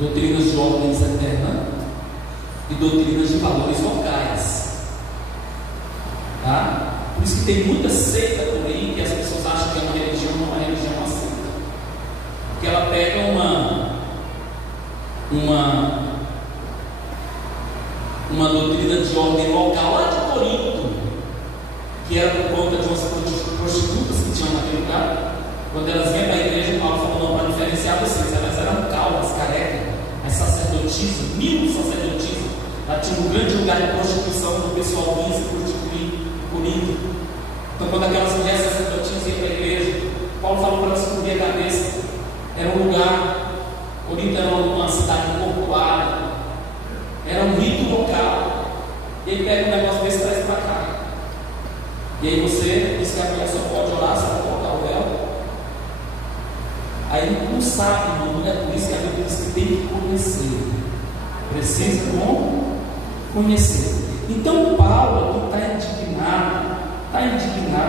doutrinas de ordens eterna e doutrinas de valores locais. Tá? Por isso que tem muita seita por aí que as pessoas acham que é uma religião, não é religião, é uma seita. Porque ela pega uma doutrina de ordem local lá de Corinto, que era por conta de umas prostitutas que tinham naquele lugar. Quando elas vêm para a igreja, Paulo falou: não, para diferenciar vocês, elas eram calvas, carecas, as sacerdotisas, 1000 sacerdotisas. Lá tinha um grande lugar de prostituição do pessoal vinha se prostituir. Corinto. Então, quando aquelas mulheres sacerdotisas iam para a igreja, Paulo falou para elas cobrir a cabeça. Era um lugar, Corinto era uma cidade portuária, era um rito local. E ele pega um negócio desse e traz para cá. E aí você diz que a mulher só pode orar, só pode colocar o véu. Aí não sabe, não é por isso que a Bíblia diz que tem que conhecer. Precisa conhecer. Então Paulo está indignado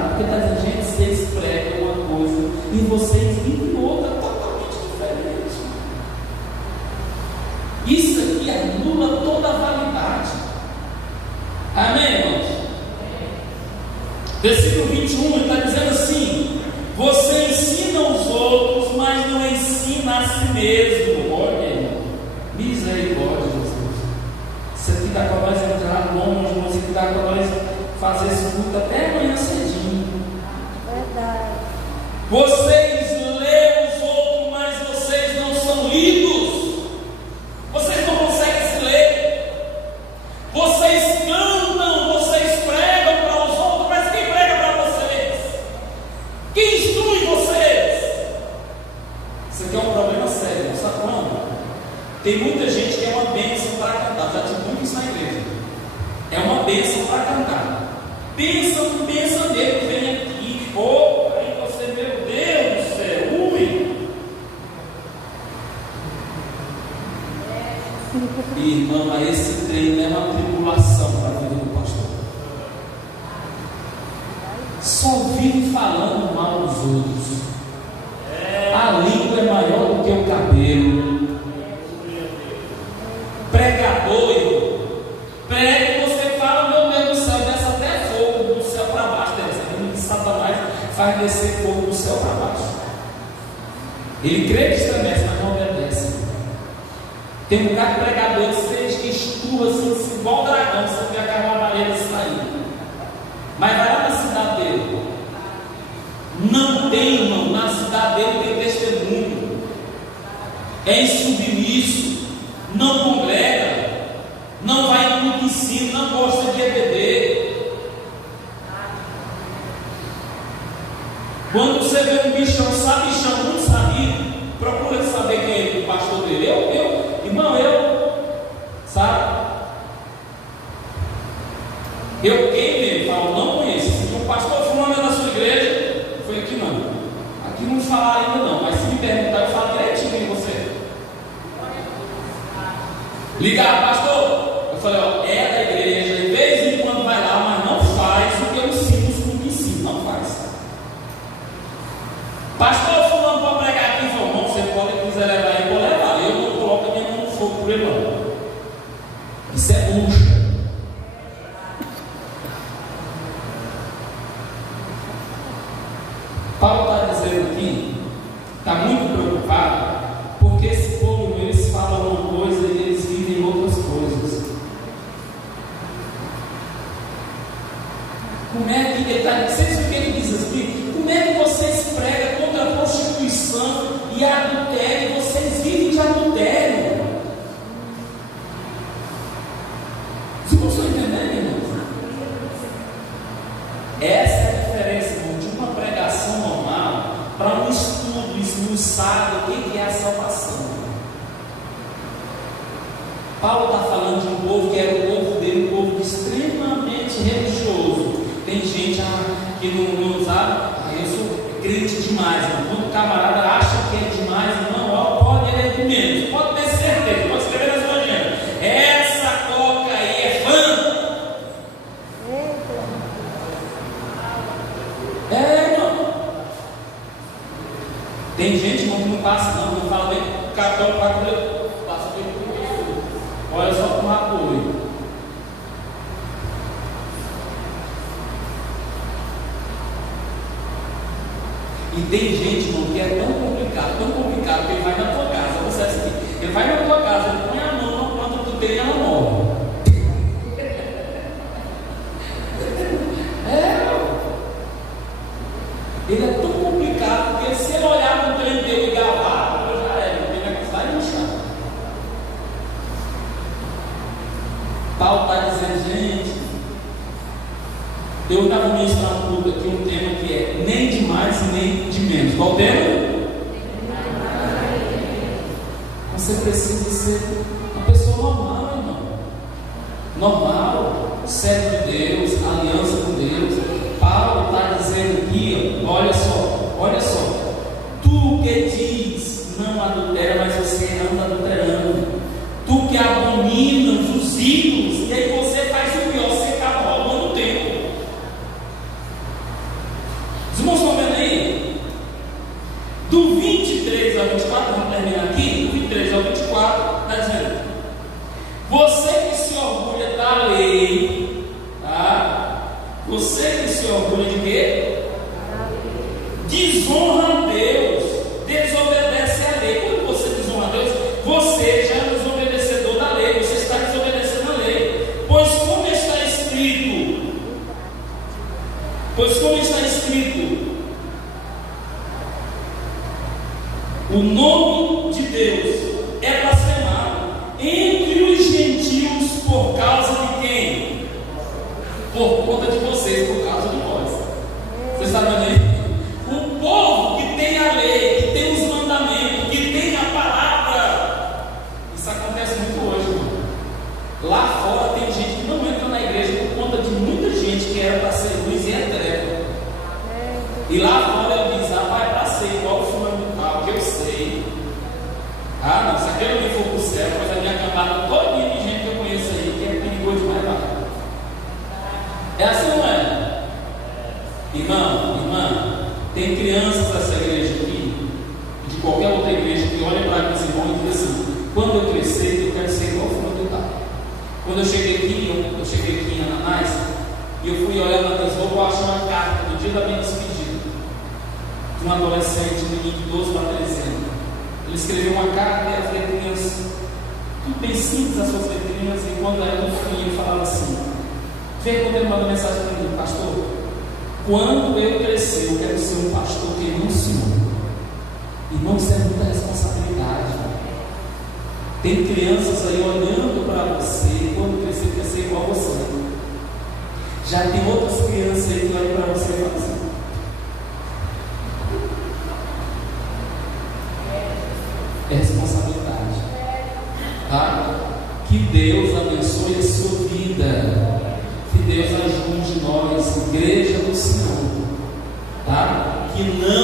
porque está dizendo: gente, vocês pregam uma coisa e vocês vivem outra totalmente diferente. Isso aqui anula toda a validade. Amém, irmãos? Versículo 21, ele está dizendo assim: você ensina os outros, mas não ensina a si mesmo. Olha, irmão, misericórdia, Jesus. Isso aqui dá para nós entrar longe, isso aqui dá para nós fazer esse culto até amanhã cedinho. Verdade. Vocês lêem os outros, mas vocês não são lidos. Vocês não conseguem se ler. Vocês cantam, vocês pregam para os outros, mas quem prega para vocês? Quem instrui vocês? Isso aqui é um problema sério, sabe quando? Tem muita gente que é uma bênção para cantar. Já tive muito isso na igreja. É uma bênção para cantar. Pensa nele, vem aqui. Aí você, meu Deus do céu, ui. Irmão, esse treino é uma tribulação para a vida do pastor. Só vive falando mal dos outros. A língua é maior do que o cabelo. Pregador, prega e você fala: meu Deus do céu, desce até fogo do céu para baixo. Satanás faz descer fogo do céu para baixo. Ele crê que estremece, mas não obedece. Tem um bocado de pregador que estua assim, igual dragão, você vê aquela barreira sair. Mas vai lá na cidade dele. Não tem, irmão, na cidade dele tem testemunho. É insubmisso. Não congrega, não vai no ensino, não gosta de EBD. Quando você vê um bichão, sabichão, muito sabido, procura saber quem é o pastor dele. Irmão, sabe? Quem mesmo, falo, não conheço. Se o pastor fulano é da sua igreja, foi aqui não. Aqui não falaram ainda não, mas se me perguntar, eu falo direitinho em você. Ligar, pastor, eu falei: ó, é da igreja, de vez em quando vai lá, mas não faz o que eu ensino, no ensino, não faz. Pastor, fulano pode pregar aqui, irmão, você pode, quiser levar ele, pode levar. Eu não coloco a minha mão no fogo por ele, não. Isso é bucha. Paulo está dizendo aqui, está muito preocupado, porque esse povo, eles falam uma coisa e eles vivem outras coisas. para um estudo esmiuçado do que é a salvação. Paulo está falando de um povo que era o povo dele, um povo extremamente religioso. Tem gente que não sabe, eu sou crente demais, quando o camarada acha que é demais, não, pode ele é de menos, pode ter certeza, pode escrever na sua agenda, essa coca aí é fã. Irmão. Tem gente que não passa, não fala bem, o cartão passa bem com isso. Olha só como apoio. E tem gente, irmão, que é tão complicado, que ele vai na tua casa, você assim, ele vai na tua casa, ele põe a mão na planta do dele e ela morre. Ele é tão complicado, porque se ele olhar no trem dele e gravar, já é, ele vai manchar. Paulo está dizendo, gente, eu estava ministrando um pouco aqui um tema que é nem de mais e nem de menos. Qual o tema? Você precisa ser uma pessoa normal, irmão. Normal, servo de Deus, aliança com Deus. Paulo está dizendo aqui, olha só. Tu que diz não adultera, mas você anda adulterando. Tu que abominas os ídolos, e aí você faz o pior, você acaba roubando o tempo. Os irmãos estão vendo aí? Do 23 ao 24, vamos terminar aqui. Do 23 ao 24, está dizendo: você que se orgulha da lei, tá? Você que se orgulha de quê? Desonra a Deus, desobedece a lei. Quando você desonra a Deus, você já é desobedecedor da lei, você está desobedecendo a lei. Pois como está escrito, o nome de Deus é blasfemado entre os gentios por causa de quem? Por conta de vocês, por causa de nós. Você está vendo aí? O povo que tem a lei, que tem os mandamentos, que tem a palavra. Isso acontece muito hoje, irmão. Lá fora tem gente que não entra na igreja por conta de muita gente que era para ser luz e é treva. E lá fora ele diz: vai para ser igual o fulano do carro, que eu sei. Não, se aquele ali for para o céu, pois a minha camada todinha de gente que eu conheço aí, que é perigoso demais lá. É assim, não é? Irmão, irmã, tem crianças dessa igreja aqui, de qualquer outra igreja, que olham para aqueles irmãos e dizem assim: quando eu crescer, eu quero ser igual o fulano do carro. Quando eu cheguei aqui em Ananás, e eu fui olhar na minhas roupas, eu achei uma carta do dia da minha despedida, de um adolescente, um menino de 12 para 13 anos. Ele escreveu uma carta e as letrinhas, tudo bem simples as suas letrinhas, e quando era no fim, ele falava assim: vê quando ele mandou mensagem para mim: pastor, quando eu crescer, eu quero ser um pastor que nem o senhor. Irmão, isso é muita responsabilidade. Tem crianças aí olhando para você, quando crescer, quer ser igual a você. Já tem outras crianças aí que olham para você e falam assim: é responsabilidade, tá? Que Deus abençoe a sua vida, que Deus ajude nós, igreja do Senhor, tá? Que não